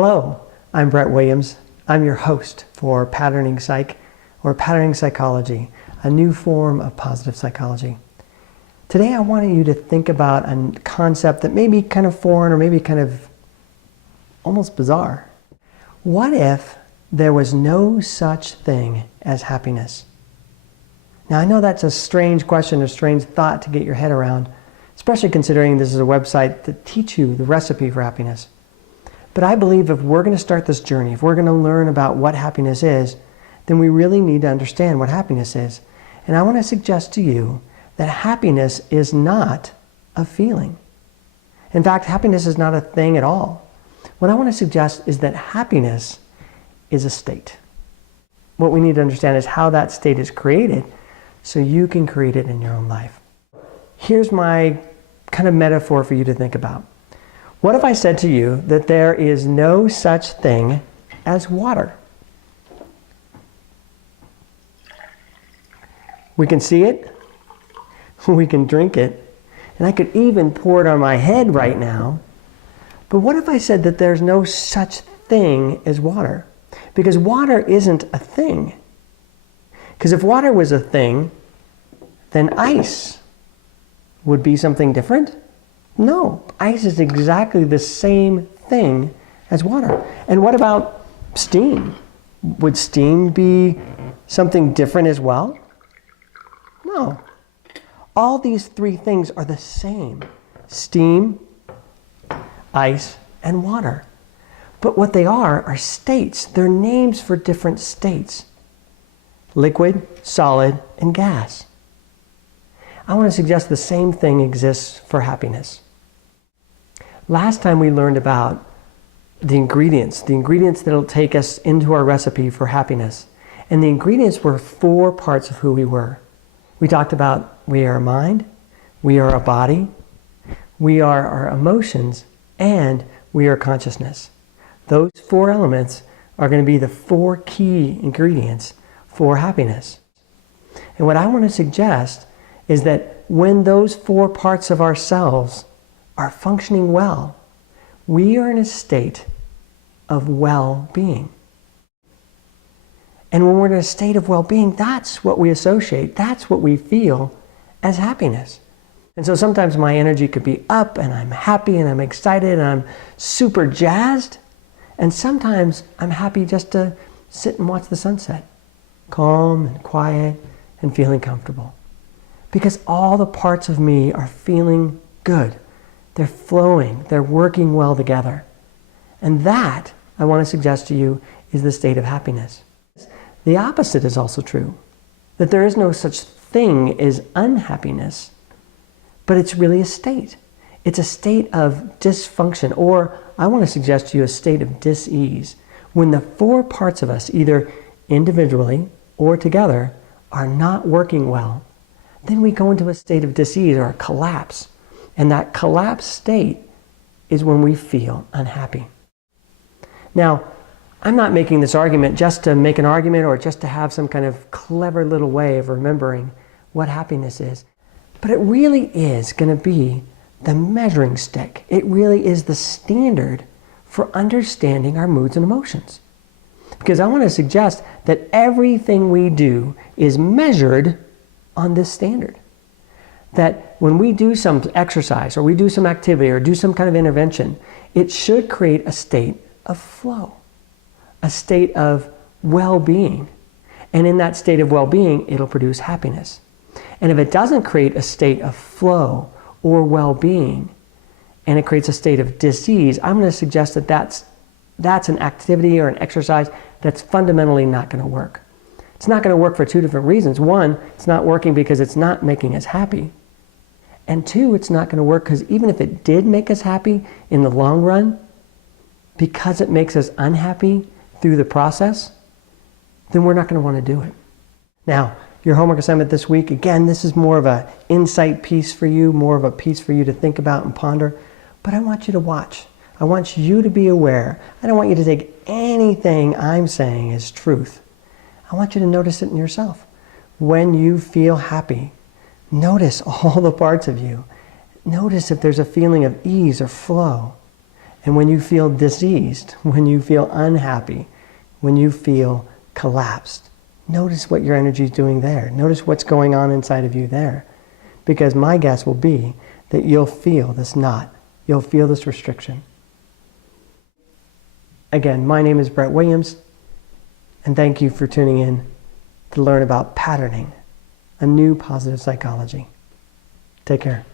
Hello, I'm Brett Williams. I'm your host for Patterning Psych, or Patterning Psychology, a new form of positive psychology. Today I wanted you to think about a concept that may be kind of foreign or maybe kind of almost bizarre. What if there was no such thing as happiness? Now I know that's a strange question, a strange thought to get your head around, especially considering this is a website that teaches you the recipe for happiness. But I believe if we're going to start this journey, if we're going to learn about what happiness is, then we really need to understand what happiness is. And I want to suggest to you that happiness is not a feeling. In fact, happiness is not a thing at all. What I want to suggest is that happiness is a state. What we need to understand is how that state is created so you can create it in your own life. Here's my kind of metaphor for you to think about. What if I said to you that there is no such thing as water? We can see it, we can drink it, and I could even pour it on my head right now. But what if I said that there's no such thing as water? Because water isn't a thing. Because if water was a thing, then ice would be something different? No, ice is exactly the same thing as water. And what about steam? Would steam be something different as well? No. All these three things are the same. Steam, ice, and water. But what they are states. They're names for different states. Liquid, solid, and gas. I want to suggest the same thing exists for happiness. Last time we learned about the ingredients that will take us into our recipe for happiness. And the ingredients were 4 parts of who we were. We talked about we are a mind, we are a body, we are our emotions, and we are consciousness. Those 4 elements are going to be the 4 key ingredients for happiness. And what I want to suggest is that when those 4 parts of ourselves are functioning well, we are in a state of well-being. And when we're in a state of well-being, that's what we associate, that's what we feel as happiness. And so sometimes my energy could be up and I'm happy and I'm excited and I'm super jazzed. And sometimes I'm happy just to sit and watch the sunset, calm and quiet and feeling comfortable. Because all the parts of me are feeling good. They're flowing, they're working well together. And that, I want to suggest to you, is the state of happiness. The opposite is also true, that there is no such thing as unhappiness, but it's really a state. It's a state of dysfunction, or I want to suggest to you a state of dis-ease, when the 4 parts of us, either individually or together, are not working well. Then we go into a state of dis-ease or a collapse. And that collapsed state is when we feel unhappy. Now, I'm not making this argument just to make an argument or just to have some kind of clever little way of remembering what happiness is. But it really is going to be the measuring stick. It really is the standard for understanding our moods and emotions. Because I want to suggest that everything we do is measured on this standard. That when we do some exercise or we do some activity or do some kind of intervention, it should create a state of flow, a state of well-being. And in that state of well-being, it'll produce happiness. And if it doesn't create a state of flow or well-being, and it creates a state of dis-ease, I'm going to suggest that that's an activity or an exercise that's fundamentally not going to work. It's not going to work for 2 different reasons. 1, it's not working because it's not making us happy. And 2, it's not going to work because even if it did make us happy in the long run, because it makes us unhappy through the process, then we're not going to want to do it. Now, your homework assignment this week, again, this is more of an insight piece for you, more of a piece for you to think about and ponder, but I want you to watch. I want you to be aware. I don't want you to take anything I'm saying as truth. I want you to notice it in yourself. When you feel happy, notice all the parts of you. Notice if there's a feeling of ease or flow. And when you feel diseased, when you feel unhappy, when you feel collapsed, notice what your energy is doing there. Notice what's going on inside of you there. Because my guess will be that you'll feel this knot. You'll feel this restriction. Again, my name is Brett Williams, and thank you for tuning in to learn about patterning, a new positive psychology. Take care.